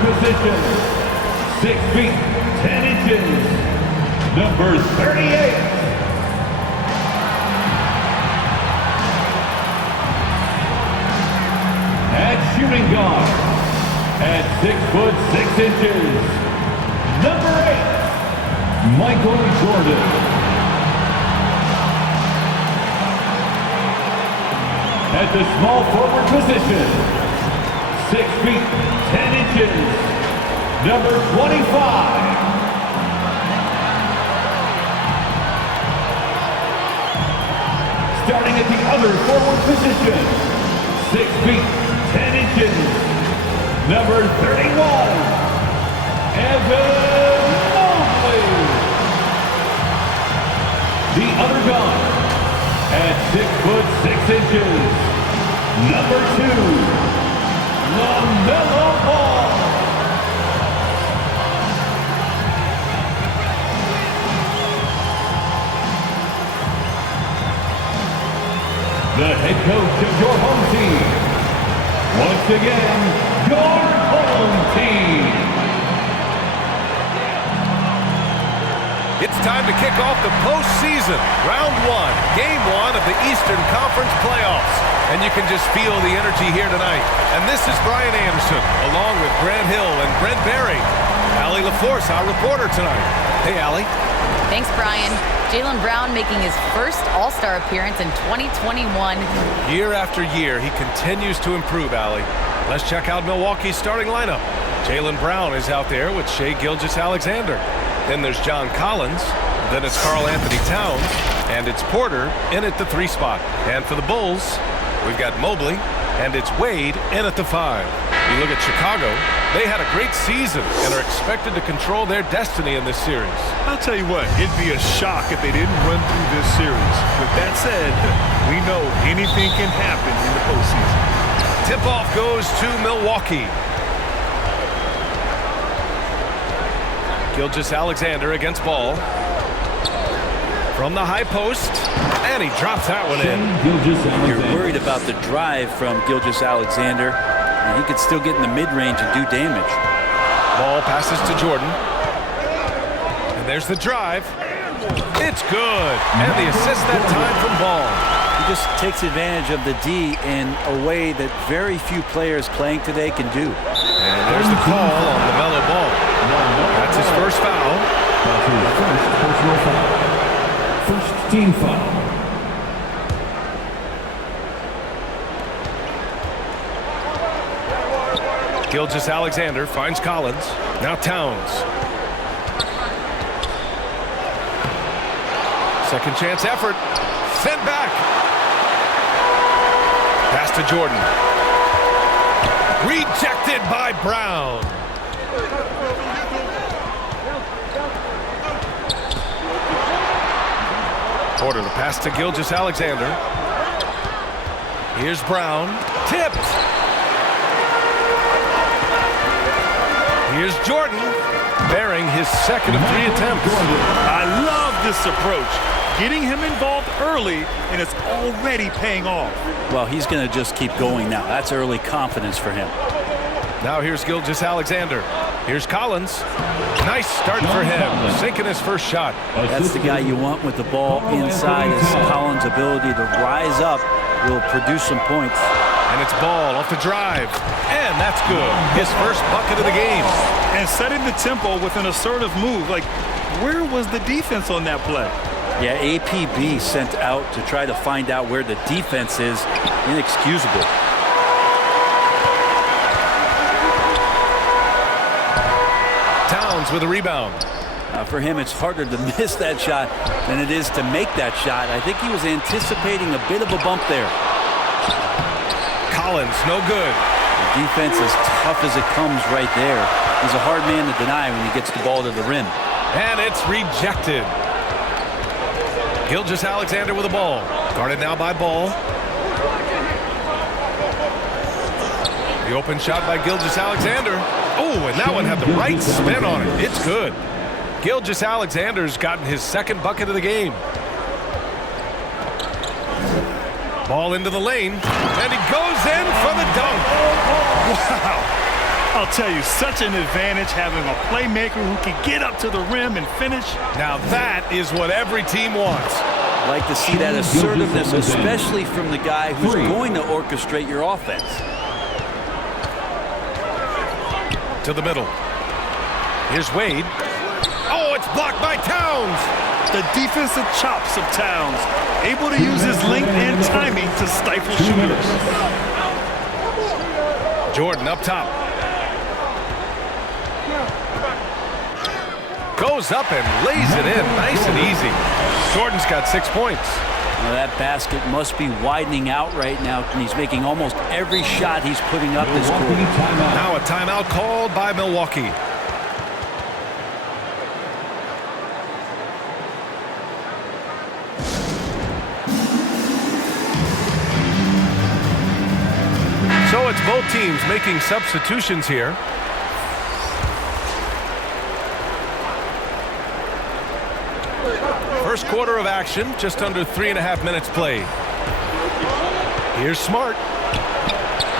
position, 6 feet, 10 inches, number 38. At shooting guard, at 6 foot 6 inches, number 8, Michael Jordan. At the small forward position, 6 feet, 10 inches, number 25. Starting at the other forward position, 6 feet, 10 inches, number 31, Evan Mobley. The other guard, at 6 foot 6 inches, number 2, LaMelo Ball. The head coach of your home team. Once again, your home team. It's time to kick off the postseason. Round 1, Game 1 of the Eastern Conference Playoffs. And you can just feel the energy here tonight. And this is Brian Anderson, along with Grant Hill and Brent Barry. Allie LaForce, our reporter tonight. Hey, Allie. Thanks, Brian. Jaylen Brown making his first All-Star appearance in 2021. Year after year, he continues to improve, Allie. Let's check out Milwaukee's starting lineup. Jaylen Brown is out there with Shai Gilgeous-Alexander. Then there's John Collins. Then it's Karl Anthony Towns. And it's Porter in at the 3 spot. And for the Bulls, we've got Mobley. And it's Wade in at the 5. You look at Chicago, they had a great season and are expected to control their destiny in this series. I'll tell you what, it'd be a shock if they didn't run through this series. With that said, we know anything can happen in the postseason. Tip-off goes to Milwaukee. Gilgeous-Alexander against Ball. From the high post, and he drops that one in. You're worried about the drive from Gilgeous-Alexander, and he could still get in the mid-range and do damage. Ball passes to Jordan. And there's the drive. It's good. And the assist that time from Ball. He just takes advantage of the D in a way that very few players playing today can do. And there's the call on LaMelo Ball. That's his first foul. That's his first personal foul. First team foul. Gilgeous-Alexander finds Collins. Now Towns. Second chance effort. Sent back. Pass to Jordan. Rejected by Brown. Porter, the pass to Gilgeous-Alexander. Here's Brown. Tipped. Here's Jordan, bearing his second of 3 attempts. I love this approach. Getting him involved early, and it's already paying off. Well, he's going to just keep going now. That's early confidence for him. Now here's Gilgeous-Alexander. Here's Collins. Nice start for him, sinking his first shot. That's the guy you want with the ball inside. His Collins' ability to rise up will produce some points. And it's Ball off the drive. And that's good. His first bucket of the game. And setting the tempo with an assertive move. Like, where was the defense on that play? Yeah, APB sent out to try to find out where the defense is. Inexcusable. Towns with a rebound. For him, it's harder to miss that shot than it is to make that shot. I think he was anticipating a bit of a bump there. Collins, no good. The defense is tough as it comes right there. He's a hard man to deny when he gets the ball to the rim. And it's rejected. Gilgeous-Alexander with the ball. Guarded now by Ball. The open shot by Gilgeous-Alexander. Oh, and that one had the right spin on it. It's good. Gilgeous-Alexander's gotten his second bucket of the game. Ball into the lane, and he goes in for the dunk. Wow. I'll tell you, such an advantage having a playmaker who can get up to the rim and finish. Now that is what every team wants. I like to see that assertiveness, especially from the guy who's going to orchestrate your offense. To the middle. Here's Wade. Oh, it's blocked by Towns. The defensive chops of Towns, able to use his length and timing to stifle shooters. Jordan up top. Goes up and lays it in nice and easy. Jordan's got 6 points. Now that basket must be widening out right now, and he's making almost every shot he's putting up this quarter. Now a timeout called by Milwaukee. So it's both teams making substitutions here. First quarter of action, just under 3.5 minutes played. Here's Smart.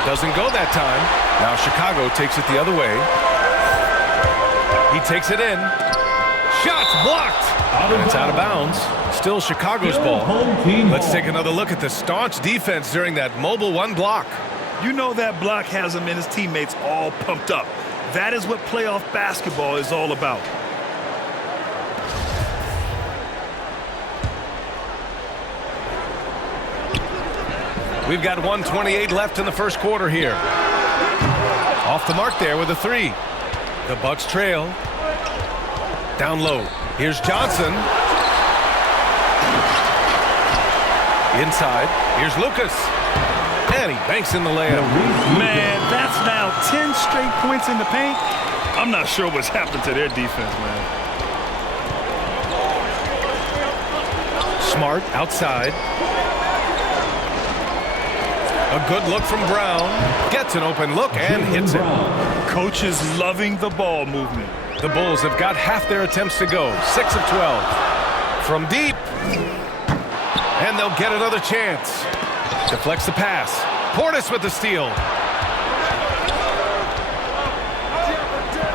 Doesn't go that time. Now Chicago takes it the other way. He takes it in. Shots blocked. And it's out of bounds. Still Chicago's ball. Let's take another look at the staunch defense during that Mobile 1 block. You know that block has him and his teammates all pumped up. That is what playoff basketball is all about. We've got 1:28 left in the first quarter here. Off the mark there with a three. The Bucks trail. Down low. Here's Johnson. Inside. Here's Lucas. And he banks in the layup. Man, that's now 10 straight points in the paint. I'm not sure what's happened to their defense, man. Smart outside. A good look from Brown. Gets an open look and hits it. Coach is loving the ball movement. The Bulls have got half their attempts to go. 6 of 12. From deep. And they'll get another chance. Deflects the pass. Portis with the steal.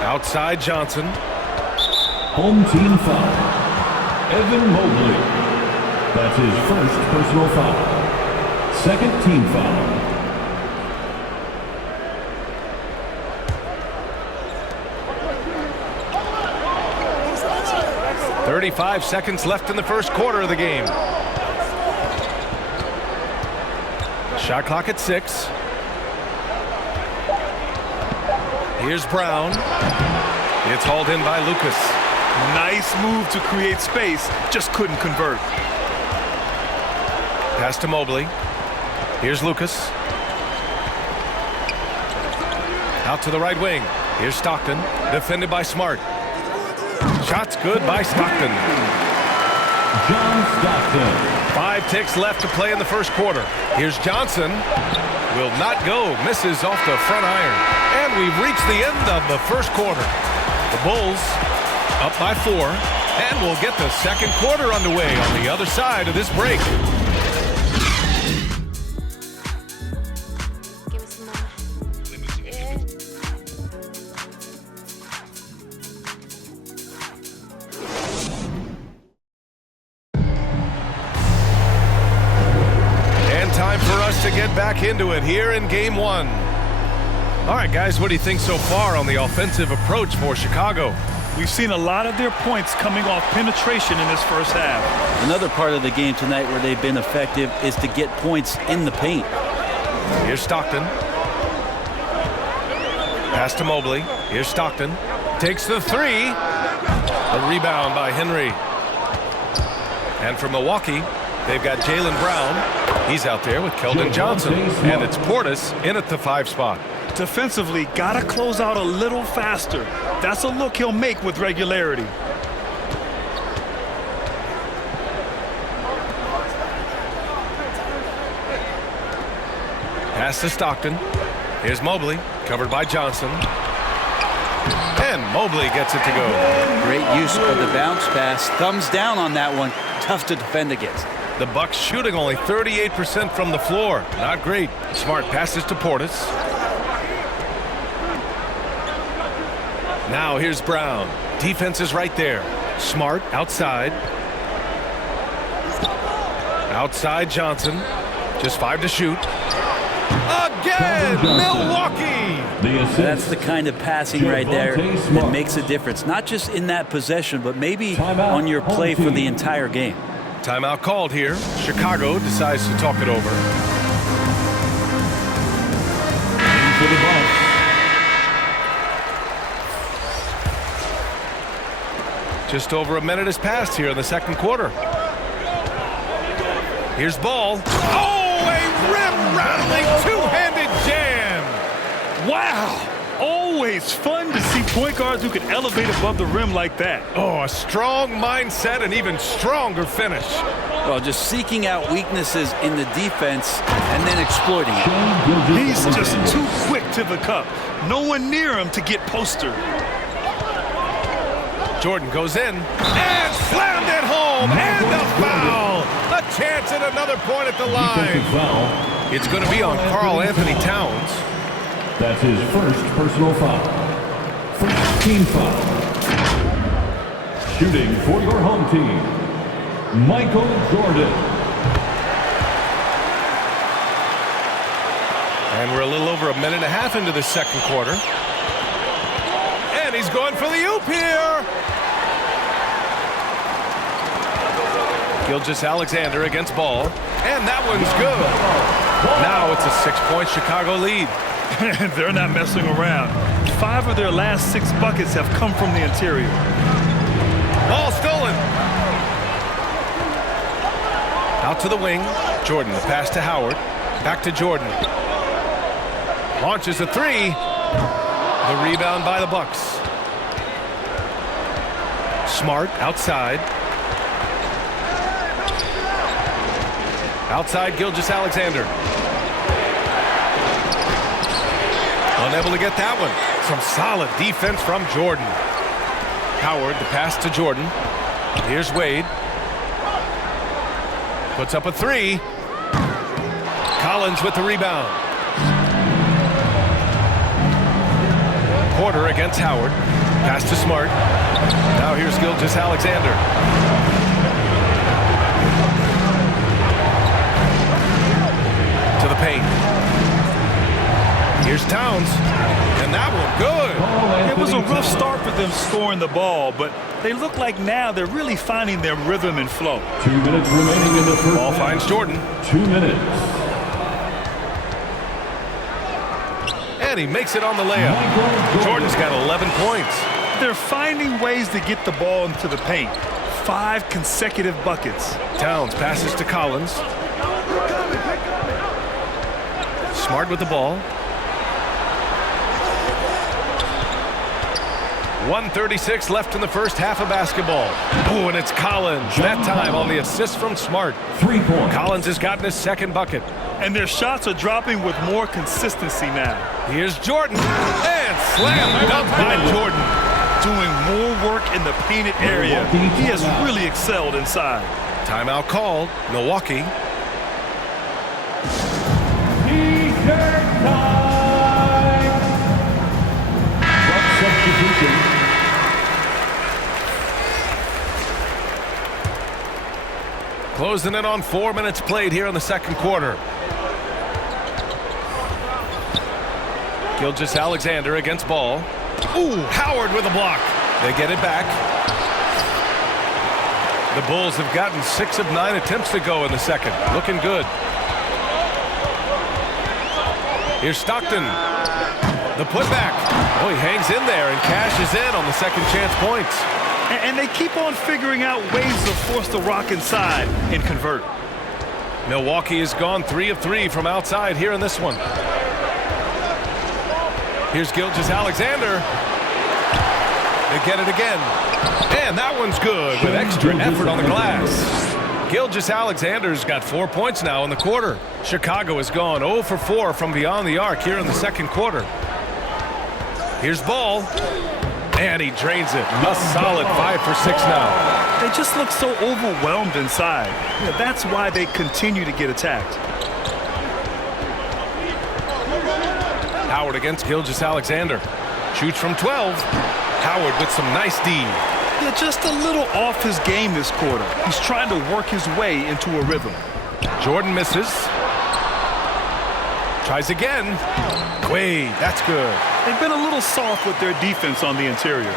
Outside Johnson. Home team foul. Evan Mobley. That's his first personal foul. Second team foul. 35 seconds left in the first quarter of the game. Shot clock at 6. Here's Brown. It's hauled in by Lucas. Nice move to create space, just couldn't convert. Pass to Mobley. Here's Lucas. Out to the right wing. Here's Stockton, defended by Smart. Shots good by Stockton. John Stockton. 5 ticks left to play in the first quarter. Here's Johnson. Will not go. Misses off the front iron. And we've reached the end of the first quarter. The Bulls up by 4. And we'll get the second quarter underway on the other side of this break. To get back into it here in game 1. All right, guys, what do you think so far on the offensive approach for Chicago? We've seen a lot of their points coming off penetration in this first half. Another part of the game tonight where they've been effective is to get points in the paint. Here's Stockton. Pass to Mobley. Here's Stockton. Takes the 3. A rebound by Henry. And for Milwaukee, they've got Jaylen Brown. He's out there with Keldon Johnson. And it's Portis in at the 5 spot. Defensively, gotta close out a little faster. That's a look he'll make with regularity. Pass to Stockton. Here's Mobley, covered by Johnson. And Mobley gets it to go. Great use of the bounce pass. Thumbs down on that one. Tough to defend against. The Bucks shooting only 38% from the floor. Not great. Smart passes to Portis. Now here's Brown. Defense is right there. Smart outside. Outside Johnson. Just 5 to shoot. Again, Milwaukee! That's the kind of passing right there that makes a difference. Not just in that possession, but maybe on your play for the entire game. Timeout called here. Chicago decides to talk it over. Into the box. Just over a minute has passed here in the second quarter. Here's Ball. Oh, a rim-rattling two-handed jam! Wow! Always fun to see point guards who can elevate above the rim like that. Oh, a strong mindset and even stronger finish. Well, just seeking out weaknesses in the defense and then exploiting it. He's just too quick to the cup. No one near him to get postered. Jordan goes in and slammed it home, and a foul. A chance at another point at the line. It's going to be on Karl Anthony Towns. That's his first personal foul. First team foul. Shooting for your home team, Michael Jordan. And we're a little over a minute and a half into the second quarter. And he's going for the oop here. Gilgeous-Alexander against Ball. And that one's good. Now it's a 6-point Chicago lead. They're not messing around. 5 of their last 6 buckets have come from the interior. Ball stolen. Out to the wing. Jordan, the pass to Howard. Back to Jordan. Launches a 3. The rebound by the Bucks. Smart outside. Outside Gilgeous-Alexander. Unable to get that one. Some solid defense from Jordan. Howard, the pass to Jordan. Here's Wade. Puts up a 3. Collins with the rebound. Porter against Howard. Pass to Smart. Now here's Gilgeous-Alexander. To the paint. Here's Towns. And that one good. It was a rough start for them scoring the ball, but they look like now they're really finding their rhythm and flow. 2 minutes remaining in the first. Ball finds Jordan. 2 minutes. And he makes it on the layup. Jordan's got 11 points. They're finding ways to get the ball into the paint. 5 consecutive buckets. Towns passes to Collins. Smart with the ball. 1:36 left in the first half of basketball. Oh, and it's Collins. That time on the assist from Smart. 3 points. Collins has gotten his second bucket. And their shots are dropping with more consistency now. Here's Jordan. And slam dunk by Jordan. Doing more work in the painted area. He has really excelled inside. Timeout called. Milwaukee. T-shirt time. Substitution. Closing in on 4 minutes played here in the second quarter. Gilgeous-Alexander against Ball. Ooh, Howard with a block. They get it back. The Bulls have gotten 6 of 9 attempts to go in the second. Looking good. Here's Stockton. The putback. Oh, he hangs in there and cashes in on the second chance points. And they keep on figuring out ways to force the rock inside and convert. Milwaukee has gone 3 of 3 from outside here in this one. Here's Gilgeous-Alexander. They get it again. And that one's good with extra effort on the glass. Gilgeous-Alexander's got 4 points now in the quarter. Chicago has gone 0 for 4 from beyond the arc here in the second quarter. Here's Ball. And he drains it. A solid 5 for 6 now. They just look so overwhelmed inside. That's why they continue to get attacked. Howard against Gilgeous-Alexander. Shoots from 12. Howard with some nice D. Yeah, just a little off his game this quarter. He's trying to work his way into a rhythm. Jordan misses. Tries again. Wait, that's good. They've been a little soft with their defense on the interior.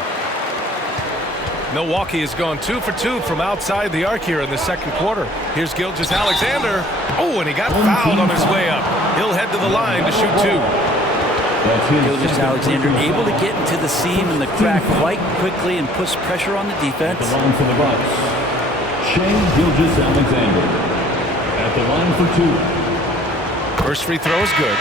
Milwaukee has gone 2 for 2 from outside the arc here in the second quarter. Here's Gilgeous-Alexander. Oh, and he got fouled on his way up. He'll head to the line to shoot 2. Gilgeous-Alexander able to get into the seam and the crack quite quickly and puts pressure on the defense. At the line for the Bucks, Gilgeous-Alexander. At the line for 2. First free throw is good.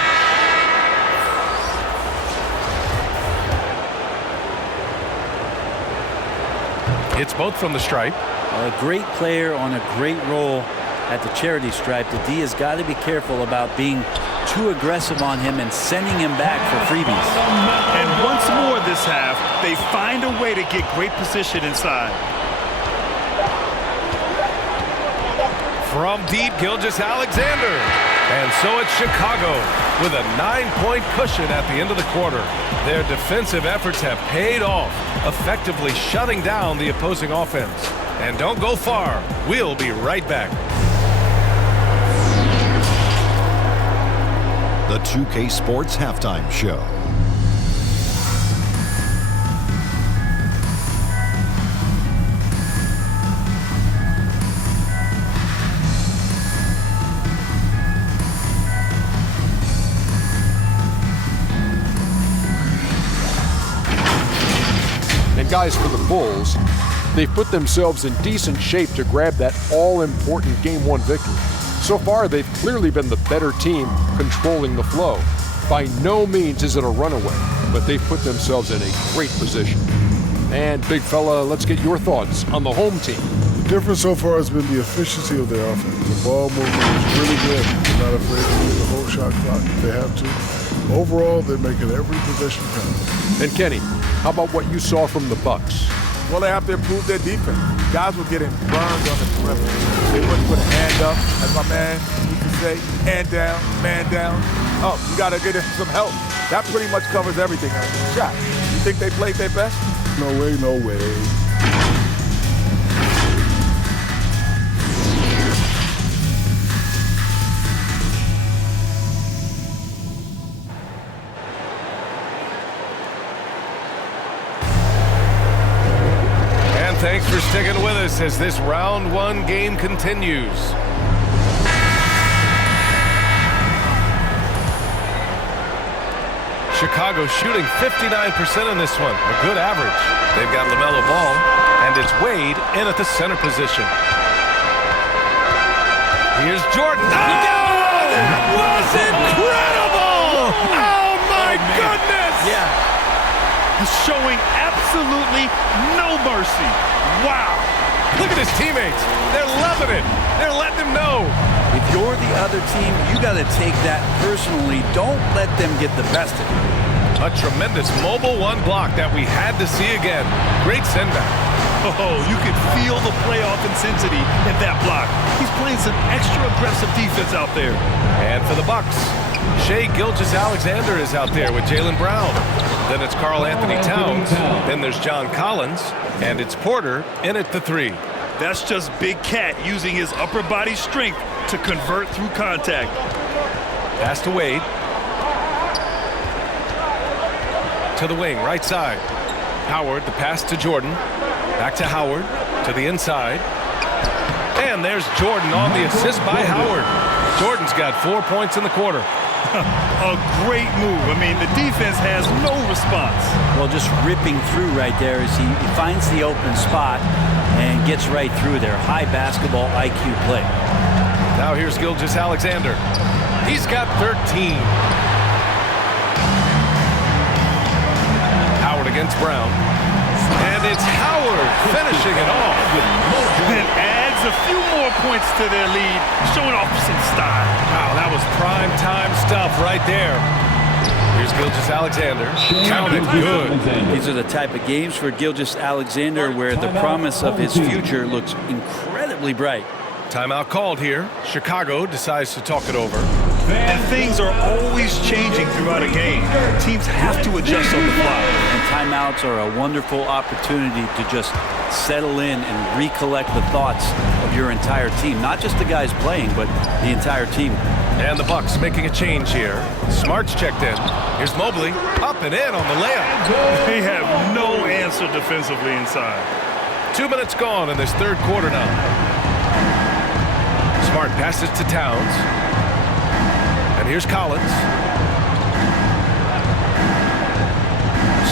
Hits both from the stripe. A great player on a great role at the charity stripe. The D has got to be careful about being too aggressive on him and sending him back for freebies. And once more this half, they find a way to get great position inside. From deep, Gilgeous-Alexander. And so it's Chicago with a 9-point cushion at the end of the quarter. Their defensive efforts have paid off, effectively shutting down the opposing offense. And don't go far. We'll be right back. The 2K Sports Halftime Show. And guys, for the Bulls, they've put themselves in decent shape to grab that all-important Game 1 victory. So far, they've clearly been the better team controlling the flow. By no means is it a runaway, but they've put themselves in a great position. And, big fella, let's get your thoughts on the home team. The difference so far has been the efficiency of their offense. The ball movement is really good. They're not afraid to use the whole shot clock if they have to. Overall, they're making every possession count. And Kenny, how about what you saw from the Bucks? Well, they have to improve their defense. Guys were getting burned on the perimeter. They wouldn't put a hand up, as my man used to say, hand down, man down. Oh, you got to get him some help. That pretty much covers everything on the shot. You think they played their best? No way, no way. Thanks for sticking with us as this round 1 game continues. Chicago shooting 59% in this one, a good average. They've got LaMelo Ball, and it's Wade in at the center position. Here's Jordan. Oh, that was incredible! Oh, my goodness! Yeah. Showing absolutely no mercy. Wow. Look at his teammates. They're loving it. They're letting him know. If you're the other team, you got to take that personally. Don't let them get the best of you. A tremendous mobile 1 block that we had to see again. Great send back. Oh, you can feel the playoff intensity in that block. He's playing some extra aggressive defense out there. And for the Bucks, Shai Gilgeous-Alexander is out there with Jaylen Brown. Then it's Karl Anthony Towns. Then there's John Collins. And it's Porter in at the 3. That's just Big Cat using his upper body strength to convert through contact. Pass to Wade. To the wing, right side. Howard, the pass to Jordan. Back to Howard, to the inside. And there's Jordan on the assist by Howard. Jordan's got 4 points in the quarter. A great move. I mean, the defense has no response. Well, just ripping through right there as he finds the open spot and gets right through there. High basketball IQ play. Now here's Gilgeous-Alexander. He's got 13. Howard against Brown. And it's Howard finishing it off. And adds a few more points to their lead, showing off some style. Wow, that was prime time stuff right there. Here's Gilgeous-Alexander. Count it good. These are the type of games for Gilgeous-Alexander where the promise of his future looks incredibly bright. Timeout called here. Chicago decides to talk it over. And things are always changing throughout a game. Teams have to adjust on the fly. And timeouts are a wonderful opportunity to just settle in and recollect the thoughts of your entire team. Not just the guys playing, but the entire team. And the Bucks making a change here. Smart's checked in. Here's Mobley, up and in on the layup. They have no answer defensively inside. 2 minutes gone in this third quarter now. Smart passes to Towns. And here's Collins.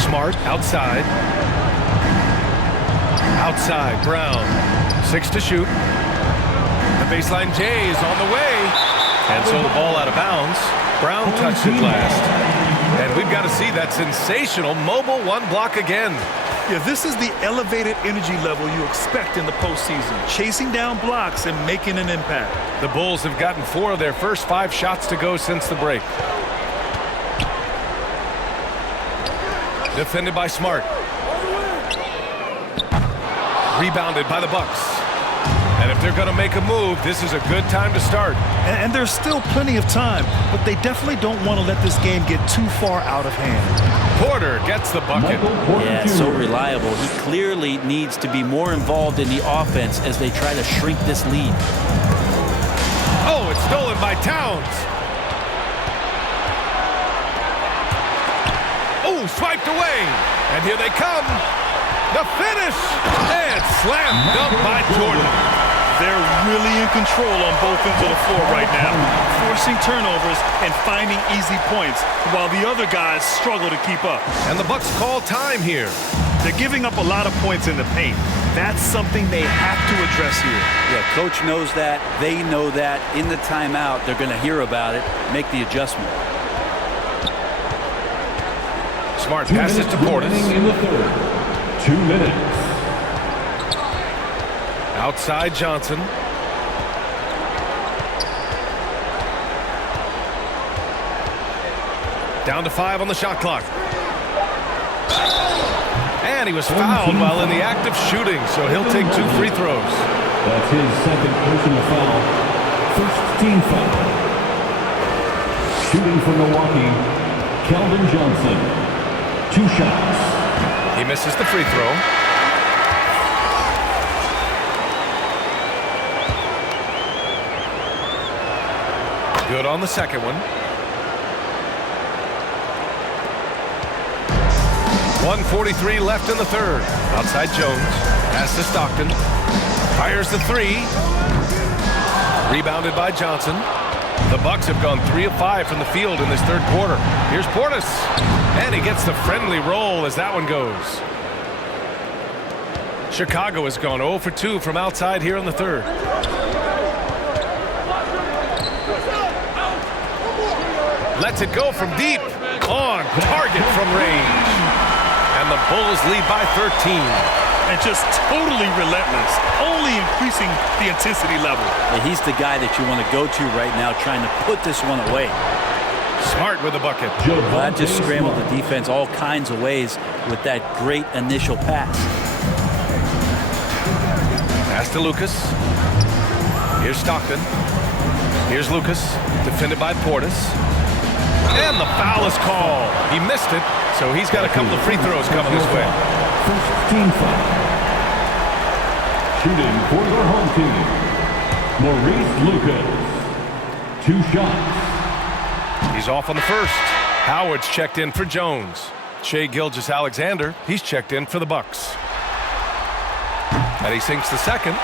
Smart outside. Outside, Brown. 6 to shoot. The baseline J is on the way. And so the ball out of bounds. Brown touched it last. And we've got to see that sensational mobile one block again. Yeah, this is the elevated energy level you expect in the postseason. Chasing down blocks and making an impact. The Bulls have gotten 4 of their first 5 shots to go since the break. Defended by Smart. Rebounded by the Bucks. And if they're going to make a move, this is a good time to start. And there's still plenty of time, but they definitely don't want to let this game get too far out of hand. Porter gets the bucket. Yeah, so reliable. He clearly needs to be more involved in the offense as they try to shrink this lead. Oh, it's stolen by Towns. Oh, swiped away. And here they come. The finish. And slam dunk by Jordan. They're really in control on both ends of the floor right now, forcing turnovers and finding easy points while the other guys struggle to keep up. And the Bucks call time here. They're giving up a lot of points in the paint. That's something they have to address here. Yeah, coach knows that. They know that. In the timeout, they're going to hear about it, make the adjustment. Smart passes to Portis. In the third. 2 minutes. Outside Johnson. Down to 5 on the shot clock. And he was fouled while in the act of shooting, so he'll take 2 free throws. That's his second personal foul. First team foul. Shooting for Milwaukee, Keldon Johnson. 2 shots. He misses the free throw. Good on the second one. 1:43 left in the third. Outside Jones. Pass to Stockton. Fires the 3. Rebounded by Johnson. The Bucks have gone 3 of 5 from the field in this third quarter. Here's Portis. And he gets the friendly roll as that one goes. Chicago has gone 0 for 2 from outside here in the third. Lets it go from deep. On target from range. And the Bulls lead by 13. And just totally relentless, only increasing the intensity level. Yeah, he's the guy that you want to go to right now, trying to put this one away. Smart with the bucket. Well, that just scrambled the defense all kinds of ways with that great initial pass. Pass to Lucas. Here's Stockton. Here's Lucas, defended by Portis. And the foul is called. He missed it, so he's got a couple of free throws coming his way. First team foul. Shooting for your home team, Maurice Lucas. 2 shots. He's off on the first. Howard's checked in for Jones. Shai Gilgeous-Alexander, he's checked in for the Bucks. And he sinks the second.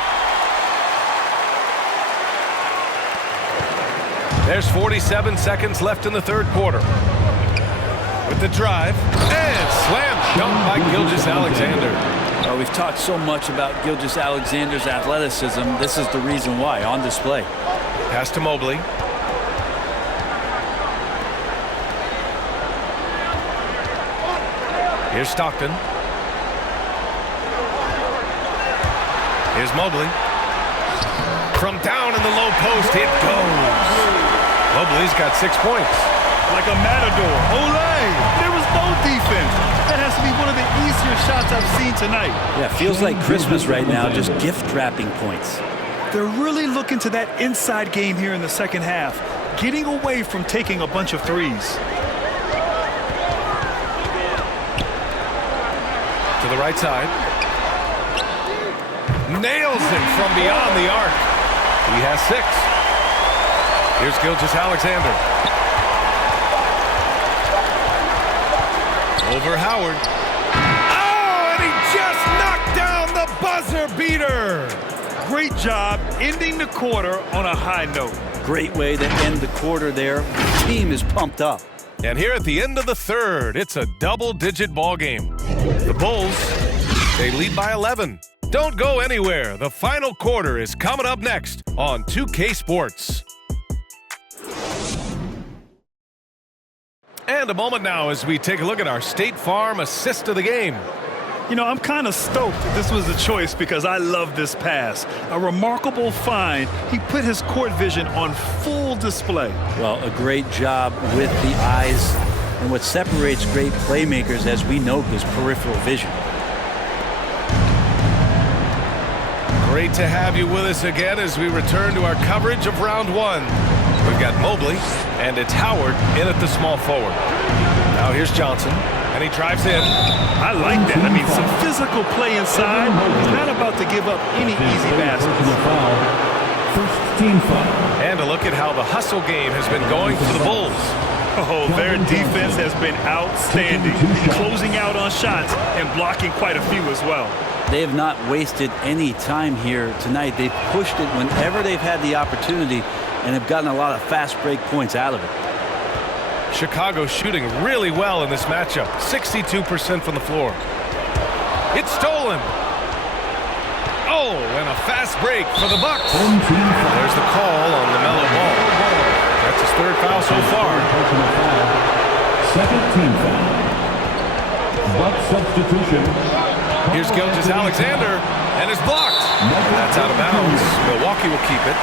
There's 47 seconds left in the third quarter. With the drive, and slam dunk by Gilgeous-Alexander. We've talked so much about Gilgeous-Alexander's athleticism. This is the reason why, on display. Pass to Mobley. Here's Stockton. Here's Mobley. From down in the low post, it goes. Mobley's got 6 points. Like a matador. Olay! There was no defense. That has to be one of the easier shots I've seen tonight. Yeah, feels like Christmas right now, just gift wrapping points. They're really looking to that inside game here in the second half. getting away from taking a bunch of threes. To the right side. Nails it from beyond the arc. He has 6. Here's Gilgeous-Alexander. Over Howard. Oh, and he just knocked down the buzzer beater. Great job ending the quarter on a high note. Great way to end the quarter there. The team is pumped up. And here at the end of the third, it's a double-digit ball game. The Bulls, they lead by 11. Don't go anywhere. The final quarter is coming up next on 2K Sports. And a moment now as we take a look at our State Farm assist of the game. You know, I'm kind of stoked that this was a choice because I love this pass. A remarkable find. He put his court vision on full display. Well, a great job with the eyes. And what separates great playmakers, as we know, is peripheral vision. Great to have you with us again as we return to our coverage of round 1. We've got Mobley, and it's Howard in at the small forward. Now here's Johnson, and he drives in. I like that. I mean, some physical play inside. He's not about to give up any easy baskets. First team foul. And a look at how the hustle game has been going for the Bulls. Oh, their defense has been outstanding, closing out on shots and blocking quite a few as well. They have not wasted any time here tonight. They've pushed it whenever they've had the opportunity and have gotten a lot of fast break points out of it. Chicago shooting really well in this matchup. 62% from the floor. It's stolen. Oh, and a fast break for the Bucks. There's the call on LaMelo Ball. That's his 3rd foul so far. Second team foul. Bucks substitution. Here's Gilgeous-Alexander, and it's blocked. That's out of bounds. Milwaukee will keep it.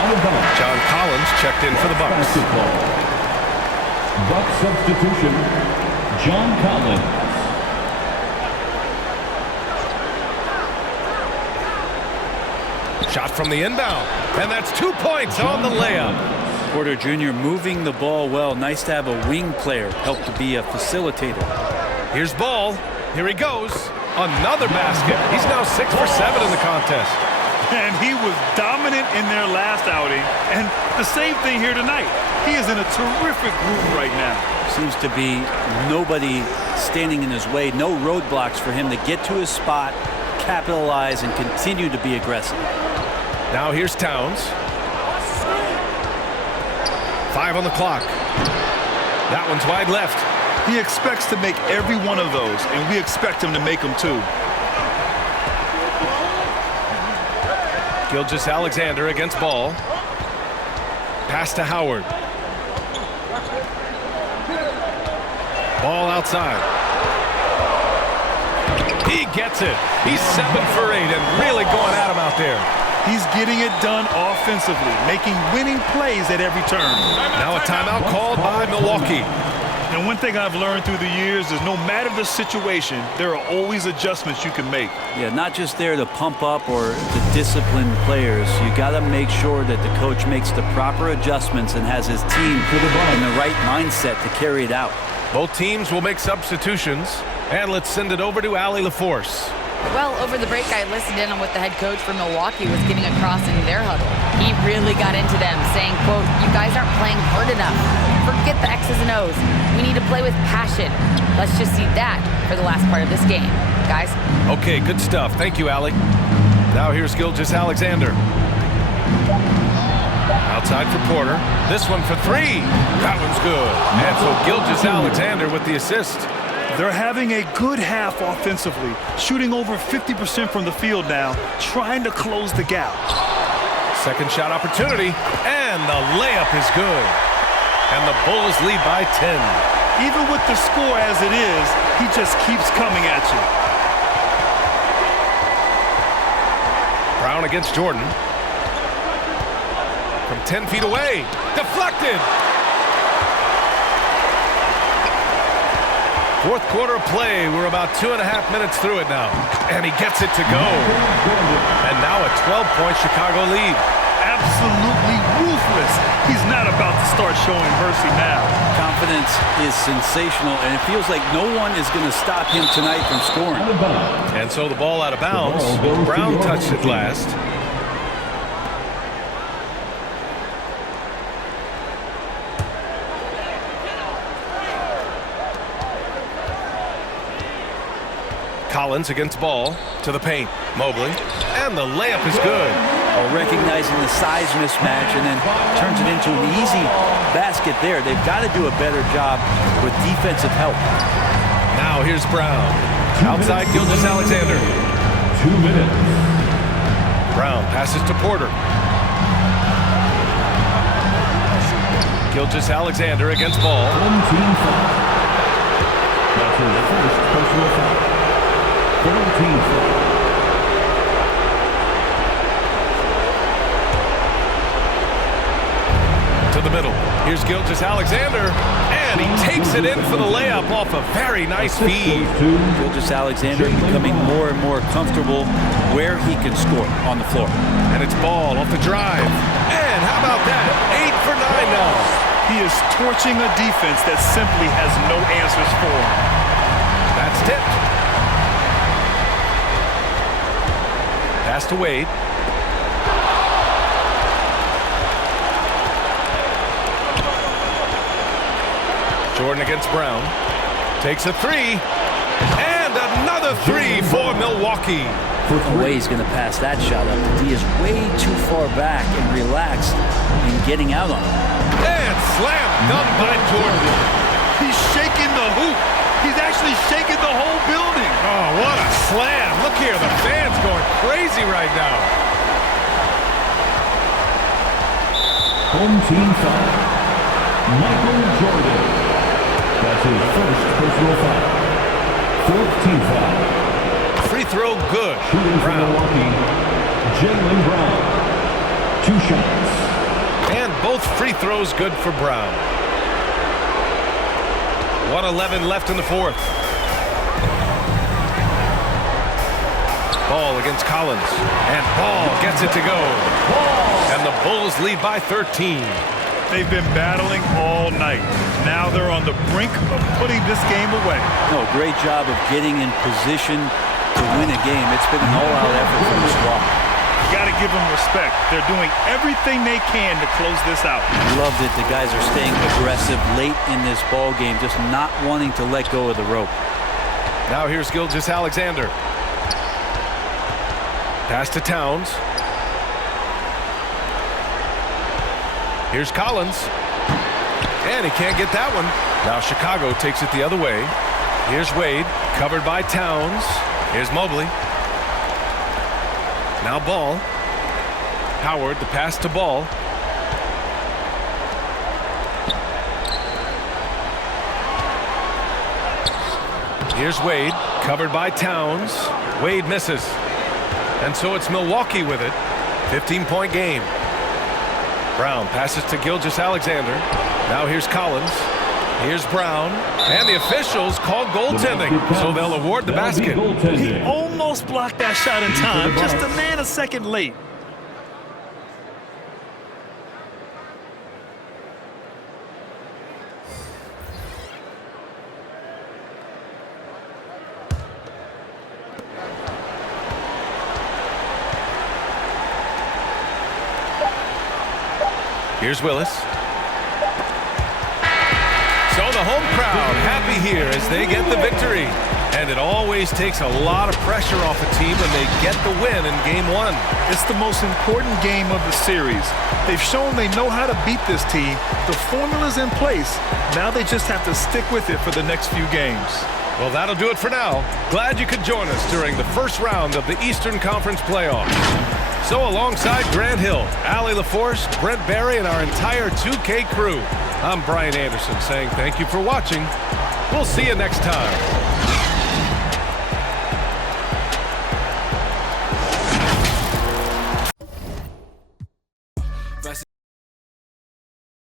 John Collins checked in for the Bucks. Bucks substitution. John Collins. Shot from the inbound, and that's 2 points on the layup. Porter Jr. moving the ball well. Nice to have a wing player help to be a facilitator. Here's Ball. Here he goes. Another basket. He's now 6 for 7 in the contest. And he was dominant in their last outing. And the same thing here tonight. He is in a terrific groove right now. Seems to be nobody standing in his way. No roadblocks for him to get to his spot, capitalize, and continue to be aggressive. Now here's Towns. 5 on the clock. That one's wide left. He expects to make every one of those, and we expect him to make them too. Gilgeous-Alexander against Ball. Pass to Howard. Ball outside. He gets it. He's 7 for 8 and really going at him out there. He's getting it done offensively, making winning plays at every turn. Now a timeout called by Milwaukee. And one thing I've learned through the years is no matter the situation, there are always adjustments you can make. Yeah, not just there to pump up or to discipline players. You got to make sure that the coach makes the proper adjustments and has his team in the right mindset to carry it out. Both teams will make substitutions. And let's send it over to Allie LaForce. Well, over the break, I listened in on what the head coach for Milwaukee was getting across in their huddle. He really got into them, saying, quote, "You guys aren't playing hard enough. Forget the X's and O's. We need to play with passion. Let's just see that for the last part of this game, guys." Okay, good stuff. Thank you, Allie. Now here's Gilgeous-Alexander. Outside for Porter. This one for 3. That one's good. And so Gilgeous-Alexander with the assist. They're having a good half offensively, shooting over 50% from the field now, trying to close the gap. Second shot opportunity, and the layup is good. And the Bulls lead by 10. Even with the score as it is, he just keeps coming at you. Brown against Jordan. From 10 feet away, deflected. Fourth quarter of play. We're about 2.5 minutes through it now. And he gets it to go. And now a 12-point Chicago lead. absolutely ruthless. He's not about to start showing mercy now. Confidence is sensational, and it feels like no one is going to stop him tonight from scoring. And so the ball out of bounds. Brown touched it last. Collins against ball to the paint. Mobley. And the layup is good. Recognizing the size mismatch and then turns it into an easy basket there. They've got to do a better job with defensive help. Now here's Brown. Outside Gilgeous-Alexander. 2 minutes. Brown passes to Porter. Gilgeous-Alexander against ball. Team foul. That's his first personal foul. 14 foul. To the middle. Here's Gilgeous-Alexander. And he takes it in for the layup off a very nice feed. Gilgeous-Alexander becoming more and more comfortable where he can score on the floor. And it's ball off the drive. And how about that? 8 for 9 now. He is torching a defense that simply has no answers for him. That's tipped. Pass to Wade. Jordan against Brown. Takes a three. And another three for Milwaukee. No way he's going to pass that shot up. The D is way too far back and relaxed in getting out on him. And slam dunk by Jordan. He's shaking the hoop. He's actually shaking the whole building. Oh, what a slam. Look here, the fans going crazy right now. Home team foul. Michael Jordan. That's his first personal foul. 4th team foul. Free throw good. Shooting for Brown. Milwaukee, Jaylen Brown. 2 shots. And both free throws good for Brown. 1:11 left in the 4th. Ball against Collins. And Ball gets it to go. And the Bulls lead by 13. They've been battling all night. Now they're on the brink of putting this game away. No, great job of getting in position to win a game. It's been an all-out effort from the squad. You got to give them respect. They're doing everything they can to close this out. Love that the guys are staying aggressive late in this ball game, just not wanting to let go of the rope. Now here's Gilgeous-Alexander. Pass to Towns. Here's Collins. And he can't get that one. Now Chicago takes it the other way. Here's Wade, covered by Towns. Here's Mobley. Now Ball. Howard, the pass to Ball. Here's Wade, covered by Towns. Wade misses. And so it's Milwaukee with it. 15-point game. Brown passes to Gilgeous-Alexander. Now here's Collins. Here's Brown. And the officials call goaltending, so they'll award the basket. He almost blocked that shot in time, just a nanosecond late. Here's Willis. So the home crowd happy here as they get the victory. And it always takes a lot of pressure off a team when they get the win in Game 1. It's the most important game of the series. They've shown they know how to beat this team. The formula's in place. Now they just have to stick with it for the next few games. Well, that'll do it for now. Glad you could join us during the first round of the Eastern Conference playoffs. So alongside Grant Hill, Allie LaForce, Brent Barry, and our entire 2K crew, I'm Brian Anderson saying thank you for watching. We'll see you next time.